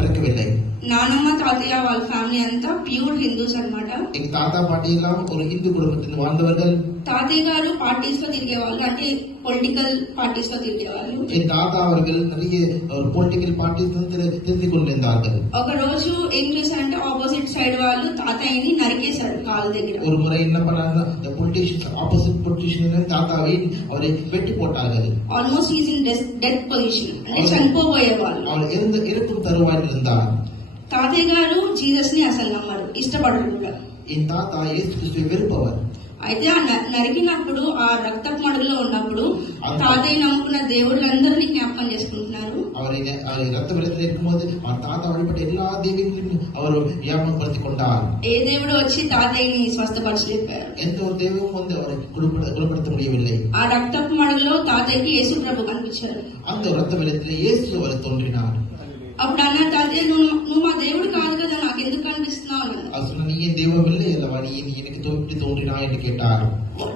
பிறக்கவில்லை. నానమ్మ తాతయ్య వాళ్ళ ఫ్యామిలీ అంతా ప్యూర్ హిందూస్ అన్నమాట. எங்க தாத்தா பாட்டி எல்லாம் ஒரு இந்து குடும்பத்தில் வாழ்ந்தவர்கள். తాతయ్య గారు పార్టీస్ లో తిరిగేవాళ్ళు, అంటే పొలిటికల్ పార్టీస్ లో తిరిగేవాళ్ళు. என் தாத்தா அவர்கள் நிறைய பொலிட்டிకల్ పార్టీస్ தெரிந்து கொண்டிருந்தார்கள். ఒక రోజు ఏం చేశారంటే ఆపోజిట్ సైడ్ వాళ్ళు తాతయ్యని నరికేశారు కాళ్ళ దగ్గర. ஒரு முறை என்ன பண்ணாங்க, பொலிட்டிஷியன்ஸ் ஆப்போசிட் பொலிட்டிஷியன் தாத்தாவை அவரை வெட்டி போட்டார்கள். Almost is in death position, అంటే చనిపోయేవాళ్ళు. அவர் இறக்கும் தருவாயில் இருந்தார். తాతయ్య గారు జీసస్ ని అసలు నమ్మరు, ఇష్టపడరు కూడా. என் தாத்தா இயேசு கிறிஸ்துவை வெறுப்பவர். అయితే ఆ నరికినప్పుడు, ఆ రక్తపు మడుగులో ఉన్నప్పుడు తాతయ్య నమ్ముకున్న దేవుళ్ళందరినీ జ్ఞాపకం చేసుకుంటున్నారు. அவரை ரத்த வெள்ளத்தில் இருக்கும்போது தாத்தா வழிபட்ட எல்லா தெய்வங்களையும் அவர் ஞாபகப்படுத்திக் கொண்டார். ఏ దేవుడు వచ్చి తాతయ్యని స్వస్థపరచలేపారు. எந்த ஒரு தெய்வமும் வந்து அவரை குணப்படுத்த முடியவில்லை. ఆ రక్తపు మడుగులో తాతయ్యకి యేసు ప్రభు కనిపించారు. அந்த ரத்த வெள்ளத்திலே இயேசு அவர் தோன்றினார். అప్పుడు అన్న తాతయ్య, నువ్వు మా దేవుడు కాదు కదా, నాకు ఎందుకు కనిపిస్తున్నావు అన్నారు. అసలు నీ దైవం వెళ్ళే అల్లవా, నీ எனக்கு தோன்றினா என்று கேட்டார்.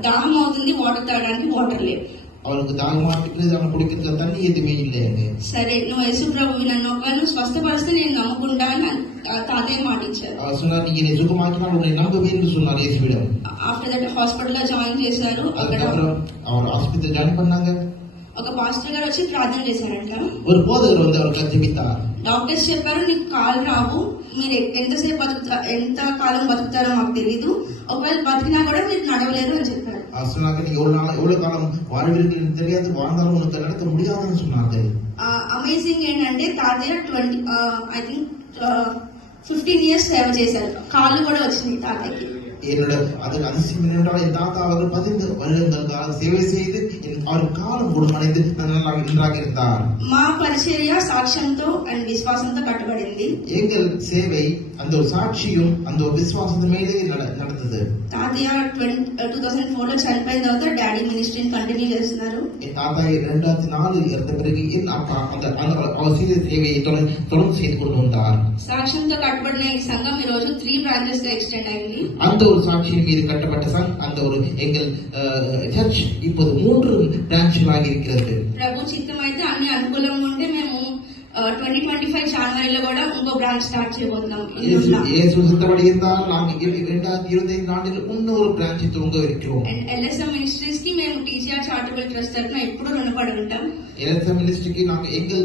దాహం అవుతుంది, వాటర్ తాగడానికి వాటర్ లేదు. அவனுக்கு தாகமா இருக்கிறது, அவன் குடிக்கிறது தண்ணி எதுவுமே இல்லை. సరే, నువ్వు యేసు ప్రభువు నన్ను ఒకవేళ స్వస్థపరిస్తే నేను నమ్ముకుంటా అని తాతయ్య మాట ఇచ్చారు. சொன்னா நீ என்னை சுகமாக்கினால் உன்னை நம்புவேன் என்று சொன்னார் இயேசுவிடம். ఆఫ్టర్ దట్ హాస్పిటల్ లో జాయిన్ చేశారు. அதுக்கப்புறம் அவர் ஹாஸ்பிட்டல் ஜாயின் பண்ணாங்க. ఒక పాస్టర్ గారు వచ్చి ప్రార్థన చేశారంట. ஒரு போதகர் வந்து அவர் ஜெபித்தார். డాక్టర్స్ చెప్పారు, నీకు కాలు రావు, మీరు ఎంత కాలం బతుకుతారో మాకు తెలీదు, ఒకవేళ బతికినా కూడా మీరు నడవలేరు అని చెప్పారు. சொன்னாங்க, நீ எவ்வளவு காலம் வாழ்வீர்கள் தெரியாது, வாழ்ந்தாலும் உனக்கு நடக்க முடியாதுன்னு சொன்னாங்க. అమేజింగ్ ఏంటంటే తాతయ్య 15 years సేవ చేశారు, కాళ్ళు కూడా వచ్చినాయి తాతయ్యకి. என்னோட அதுக்கு அதிசயம் என்னென்றால் என் தாத்தா அவர்கள் 15 வருடங்கள் சேவை செய்து அவர் காலம் குணமடைந்து நன்றாக இருந்தார். మా పరిచర్య సాక్ష్యంతో అండ్ విశ్వాసంతో కట్టబడింది. எங்கள் சேவை அந்த ஒரு சாட்சியும் அந்த ஒரு விசுவாசத்து மேலே நடந்தது. తాతయ్య 2004 లో చనిపోయిన తర్వాత డాడీ మినిస్ట్రీని కంటిన్యూ చేస్తున్నారు. என் தாத்தா 2004 இறந்த பிறகு என் அப்பா அந்த அவர் செய்த சேவையை தொடர்ந்து செய்து கொண்டு வந்தார். సాక్ష్యంతో కట్టబడిన ఈ సంఘం ఈ రోజు 3 బ్రాంచెస్ గా ఎక్స్టెండ్ అయింది. அந்த ஒரு சாட்சியின் மீது கட்டப்பட்ட அந்த ஒரு எங்கள் சர்ச் இப்போது 3 பிரான்ச்களாக இருக்கிறது. ప్రభు చిత్తం అయితే అన్ని అనుకూలంగా ఉంటే మేము 2025 జనవరిలో కూడా ఇంకో బ్రాంచ్ స్టార్ట్ చేయబోతున్నాం. இயேசு சித்தப்படி இருந்தால் நாங்கள் 2025 ஆண்டில் இன்னொரு பிரான்ச் துவங்க இருக்கிறோம். అండ్ ఎల్ఎస్ఎం మినిస్ట్రీస్ కి మేము టీజీఆర్ చారిటబుల్ ట్రస్ట్ తరఫున ఎప్పుడూ రుణపడి ఉంటాం. எல்எஸ்எம் மினிஸ்ட்ரிக்கு நாங்கள் எங்கள்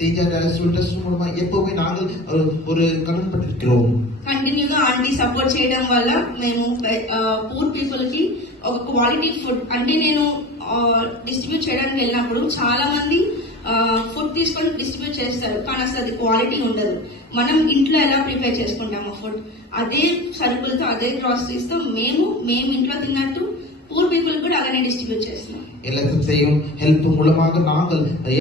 டிஜிஆர் చారిటబుల్ ట్రస్ట్ மூலமா எப்பவுமே நாங்கள் ஒரு கடன்பட்டிருக்கிறோம். కంటిన్యూగా ఆంటీ సపోర్ట్ చేయడం వల్ల మేము పూర్ పీపుల్ కి ఒక క్వాలిటీ ఫుడ్, అంటే నేను డిస్ట్రిబ్యూట్ చేయడానికి వెళ్ళినప్పుడు చాలా మంది ఫుడ్ తీసుకొని డిస్ట్రిబ్యూట్ చేస్తారు, కానీ అసలు అది క్వాలిటీ ఉండదు. మనం ఇంట్లో ఎలా ప్రిపేర్ చేసుకుంటామో ఫుడ్, అదే సరుకులతో అదే గ్రాసరీస్ తో మేము ఇంట్లో తిన్నట్టు పూర్ పీపుల్ కూడా అలానే డిస్ట్రిబ్యూట్ చేస్తున్నాం. எல்எஸ்எம் செய்யும் ஹெல்ப் மூலமாக நாங்கள்